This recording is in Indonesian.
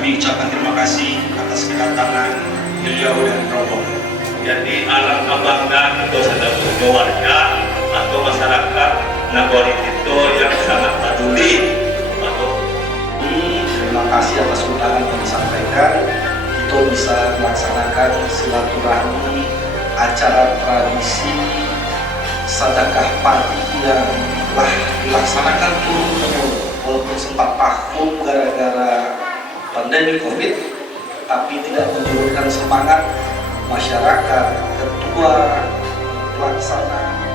kami ucapkan terima kasih atas kedatangan beliau dan rombongan. Jadi alangkah bangga itu sedang warga atau masyarakat Nagori itu yang sangat peduli. Terima kasih atas undangan yang disampaikan. Kita bisa melaksanakan silaturahmi acara tradisi Sadakah Padi yang telah dilaksanakan turun-temurun, walaupun sempat vakum gara-gara pandemi COVID, tapi tidak menyurutkan semangat masyarakat, ketua, pelaksana